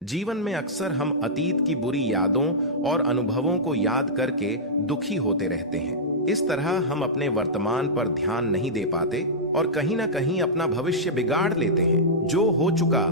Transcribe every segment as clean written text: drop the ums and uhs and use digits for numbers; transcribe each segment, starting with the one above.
जीवन में अक्सर हम अतीत की बुरी यादों और अनुभवों को याद करके दुखी होते रहते हैं। इस तरह हम अपने वर्तमान पर ध्यान नहीं दे पाते और कहीं ना कहीं अपना भविष्य बिगाड़ लेते हैं। जो हो चुका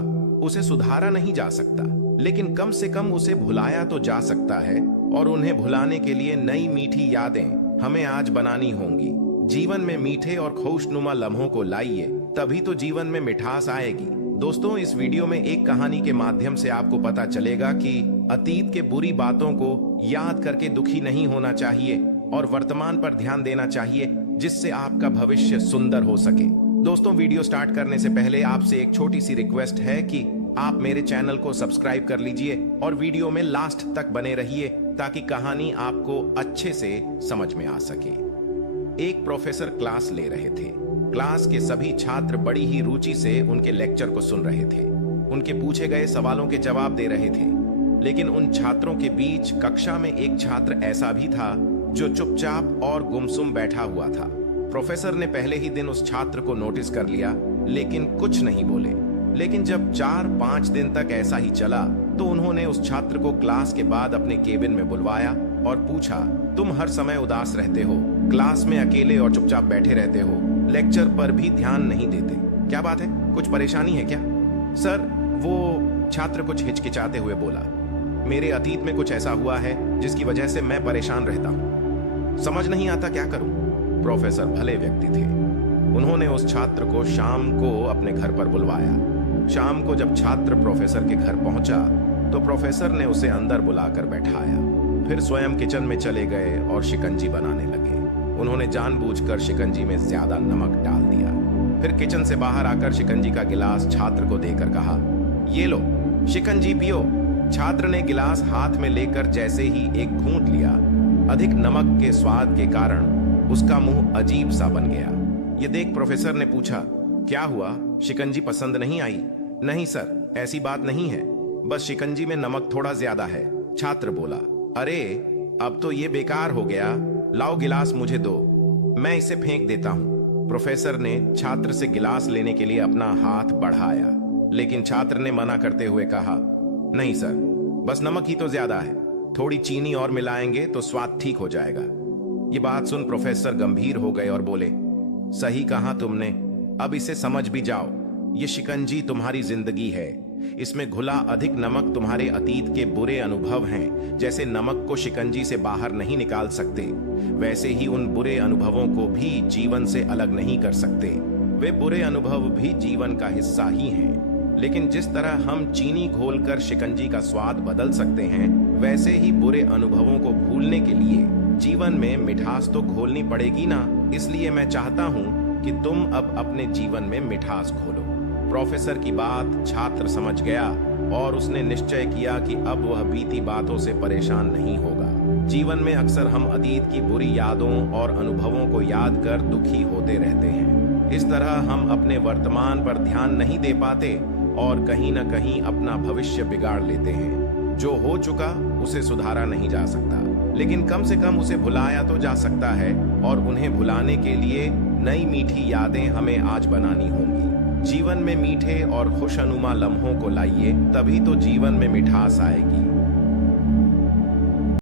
उसे सुधारा नहीं जा सकता, लेकिन कम से कम उसे भुलाया तो जा सकता है और उन्हें भुलाने के लिए नई मीठी यादें हमें आज बनानी होंगी। जीवन में मीठे और खुशनुमा लम्हों को लाइए, तभी तो जीवन में मिठास आएगी। दोस्तों, इस वीडियो में एक कहानी के माध्यम से आपको पता चलेगा कि अतीत के बुरी बातों को याद करके दुखी नहीं होना चाहिए और वर्तमान पर ध्यान देना चाहिए, जिससे आपका भविष्य सुंदर हो सके। दोस्तों, वीडियो स्टार्ट करने से पहले आपसे एक छोटी सी रिक्वेस्ट है कि आप मेरे चैनल को सब्सक्राइब कर लीजिए और वीडियो में लास्ट तक बने रहिए ताकि कहानी आपको अच्छे से समझ में आ सके। एक प्रोफेसर क्लास ले रहे थे। क्लास के सभी छात्र बड़ी ही रुचि से उनके लेक्चर को सुन रहे थे। उनके पूछे गए सवालों के जवाब दे रहे थे, लेकिन उन छात्रों के बीच कक्षा में एक छात्र ऐसा भी था जो चुपचाप और गुमसुम बैठा हुआ था। प्रोफेसर ने पहले ही दिन उस छात्र को नोटिस कर लिया, लेकिन कुछ नहीं बोले। लेकिन जब 4-5 दिन तक ऐसा ही चला तो उन्होंने उस छात्र को क्लास के बाद अपने केबिन में बुलवाया और पूछा, तुम हर समय उदास रहते हो, क्लास में अकेले और चुपचाप बैठे रहते हो, लेक्चर पर भी ध्यान नहीं देते, क्या बात है? कुछ परेशानी है क्या? सर, वो छात्र कुछ हिचकिचाते हुए बोला, मेरे अतीत में कुछ ऐसा हुआ है जिसकी वजह से मैं परेशान रहता हूँ, समझ नहीं आता क्या करूं। प्रोफेसर भले व्यक्ति थे। उन्होंने उस छात्र को शाम को अपने घर पर बुलवाया। शाम को जब छात्र प्रोफेसर के घर पहुंचा तो प्रोफेसर ने उसे अंदर बुलाकर बैठाया। फिर स्वयं किचन में चले गए और शिकंजी बनाने लगे। उन्होंने जानबूझकर शिकंजी में ज्यादा नमक डाल दिया। फिर किचन से बाहर आकर शिकंजी का गिलास छात्र को देकर कहा, ये लो, शिकंजी पियो। छात्र ने गिलास हाथ में लेकर जैसे ही एक घूंट लिया, अधिक नमक के स्वाद के कारण उसका मुंह अजीब सा बन गया। ये देख प्रोफेसर ने पूछा, क्या हुआ, शिकंजी पसंद नहीं आई? नहीं सर, ऐसी बात नहीं है, बस शिकंजी में नमक थोड़ा ज्यादा है। छात्र बोला, अरे अब तो ये बेकार हो गया, लाओ गिलास मुझे दो, मैं इसे फेंक देता हूं। प्रोफेसर ने छात्र से गिलास लेने के लिए अपना हाथ बढ़ाया, लेकिन छात्र ने मना करते हुए कहा, नहीं सर, बस नमक ही तो ज्यादा है, थोड़ी चीनी और मिलाएंगे तो स्वाद ठीक हो जाएगा। ये बात सुन प्रोफेसर गंभीर हो गए और बोले, सही कहा तुमने, अब इसे समझ भी जाओ, ये शिकंजी तुम्हारी जिंदगी है, इसमें घुला अधिक नमक तुम्हारे अतीत के बुरे अनुभव हैं। जैसे नमक को शिकंजी से बाहर नहीं निकाल सकते, वैसे ही उन बुरे अनुभवों को भी जीवन से अलग नहीं कर सकते। वे बुरे अनुभव भी जीवन का हिस्सा ही हैं। लेकिन जिस तरह हम चीनी घोलकर शिकंजी का स्वाद बदल सकते हैं, वैसे ही बुरे अनुभवों को भूलने के लिए जीवन में मिठास तो घोलनी पड़ेगी ना। इसलिए मैं चाहता हूँ कि तुम अब अपने जीवन में मिठास घोलो। प्रोफेसर की बात छात्र समझ गया और उसने निश्चय किया कि अब वह बीती बातों से परेशान नहीं होगा। जीवन में अक्सर हम अतीत की बुरी यादों और अनुभवों को याद कर दुखी होते रहते हैं। इस तरह हम अपने वर्तमान पर ध्यान नहीं दे पाते और कहीं ना कहीं अपना भविष्य बिगाड़ लेते हैं। जो हो चुका उसे सुधारा नहीं जा सकता, लेकिन कम से कम उसे भुलाया तो जा सकता है और उन्हें भुलाने के लिए नई मीठी यादें हमें आज बनानी होंगी। जीवन में मीठे और खुशनुमा लम्हों को लाइए, तभी तो जीवन में मिठास आएगी।